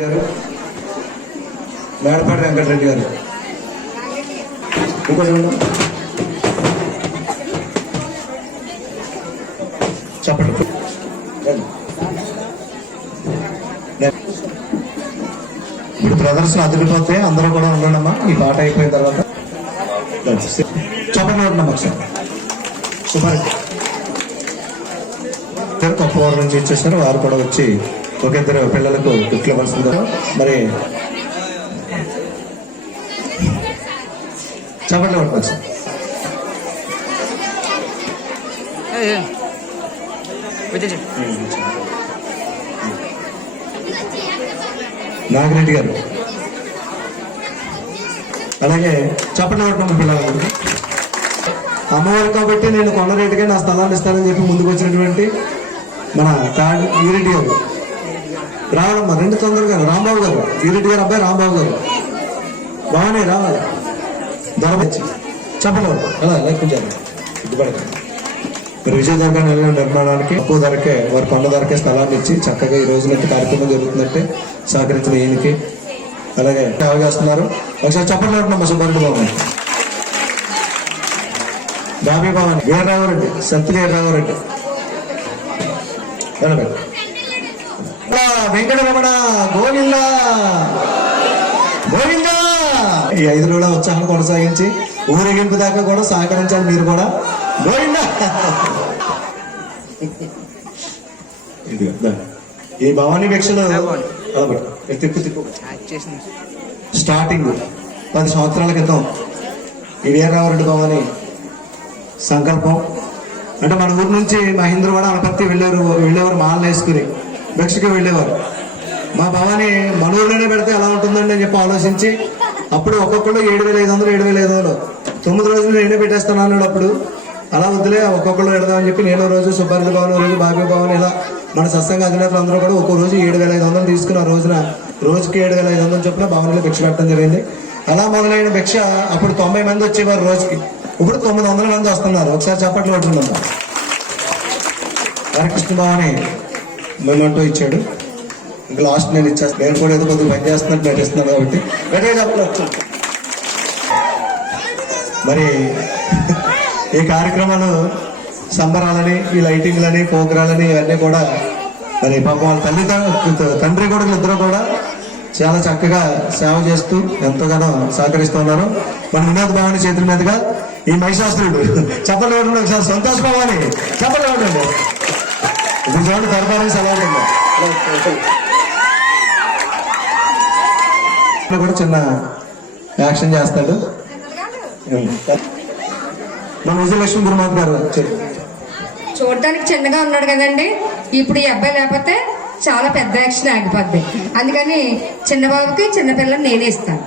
గారు. మేడపాటి వెంకటరెడ్డి గారు? చెప్పండి. ఇప్పుడు ప్రదర్శన అదిరిపోతే అందరూ కూడా ఉండడమ్మా. ఈ పాట అయిపోయిన తర్వాత. చెప్పండి సుమారు కొత్త వారి నుంచి ఇచ్చేసారు వారు కూడా వచ్చి ఒక ఇద్దరు పిల్లలకు గిఫ్ట్లు ఇవ్వాల్సింది మరి చెప్పండి ఒకటి నాగిరెడ్డి గారు. అలాగే చెప్పండి ఒకటి పిల్లలకు అమ్మవారు కాబట్టి నేను కొండరెడ్డిగా నా స్థలాన్ని ఇస్తానని చెప్పి ముందుకు వచ్చినటువంటి మన తాడి ఈరెడ్డి గారు. రావాలమ్మా రెండు తొందరగా రాంబాబు గారు ఈరెడ్డి గారు అబ్బాయి రాంబాబు గారు. బాగానే రావాలి ధర చెప్పలేదు చెప్పండి ఒకటి. అలా లేకుంటారు ఇదిపడకండి మరి విజయదుర్గ నిలయ నిర్మాణానికి తక్కువ ధరకే వారి కొండ ధరకే స్థలాన్ని ఇచ్చి చక్కగా ఈ రోజున కార్యక్రమం జరుగుతుందంటే సహకరించిన ఈయనకి. అలాగే సేవ చేస్తున్నారు. ఒకసారి చెప్పండి అంటున్నాం సుబ్బారెడ్డి బాబు బాబీ భవన్ వీరరాఘవరెడ్డి సత్తి వీరరాఘవరెడ్డి. వెళ్ళండి. వెంకటరమణ గోవింద. గోవింద. ఈ ఐదు రోజుల ఉత్సాహం కొనసాగించి ఊరేగింపు దాకా కూడా సహకరించాలి మీరు కూడా. గోవింద. ఈ భవానీ భిక్షలు తిప్పు స్టార్టింగ్ పది సంవత్సరాల క్రితం ఈ వీరరావరెడ్డి భవని సంకల్పం. అంటే మన ఊరు నుంచి మహేంద్రవాడ అనపత్తి వెళ్ళేవారు వెళ్ళేవారు మాలను వేసుకుని భిక్షకి వెళ్ళేవారు. మా భవాని మన ఊర్లోనే పెడితే ఎలా ఉంటుందండి అని చెప్పి ఆలోచించి అప్పుడు ఒక్కొక్కళ్ళు ఏడు వేల ఐదు వందలు ఏడు వేల ఐదు వందలు. తొమ్మిది రోజులు నేనే పెట్టేస్తాను అన్నాడు అప్పుడు. అలా వద్దులే ఒక్కొక్కళ్ళు పెడదామని చెప్పి నేను రోజు సుబ్బారెడ్డి భవన్ రోజు బాబీ భవన్ ఇలా మన సత్సంగ అధినేతలు అందరూ కూడా ఒక్కో రోజు ఏడు వేల ఐదు వందలు తీసుకున్న రోజున రోజుకి ఏడు వేల ఐదు వందలు చొప్పున భవన్లో భిక్ష పెట్టడం జరిగింది. అలా మొదలైన భిక్ష అప్పుడు తొంభై మంది వచ్చేవారు రోజుకి. ఇప్పుడు తొమ్మిది వందల మంది వస్తున్నారు. ఒకసారి చప్పట్లు పట్టుకుందాం హరికృష్ణ భవని. మెమంటో ఇచ్చాడు. ఇంకా లాస్ట్ నేను ఇచ్చేస్తాను నేను కూడా ఏదో కొద్దిగా పని చేస్తున్నట్టు నటిస్తున్నాను కాబట్టి. గట్టిగా చెప్పలేదు మరి ఈ కార్యక్రమాలు సంబరాలని ఈ లైటింగ్లని ప్రోగ్రాలని ఇవన్నీ కూడా మరి పాపం వాళ్ళ తల్లి తండ్రి కూడా ఇద్దరు కూడా చాలా చక్కగా సేవ చేస్తూ ఎంతగానో సహకరిస్తున్నారు మన వినోద్ భవాని చేతుల మీదుగా ఈ మహిషాసురుడు. చెప్పలు ఒకసారి. సంతోష్ భవాని చెప్పలు ఇప్పుడు చూడండి పర్ఫార్మెన్స్ ఎలా ఉంటుందో కూడా చిన్న యాక్షన్ చేస్తాడు. మన విజయలక్ష్మి గురుమాత గారు. చూడడానికి చిన్నగా ఉన్నాడు కదండి. ఇప్పుడు ఈ అబ్బాయి లేకపోతే చాలా పెద్ద యాక్షన్ ఆగిపోద్ది. అందుకని చిన్న బాబుకి చిన్న పిల్లని నేనే ఇస్తాను.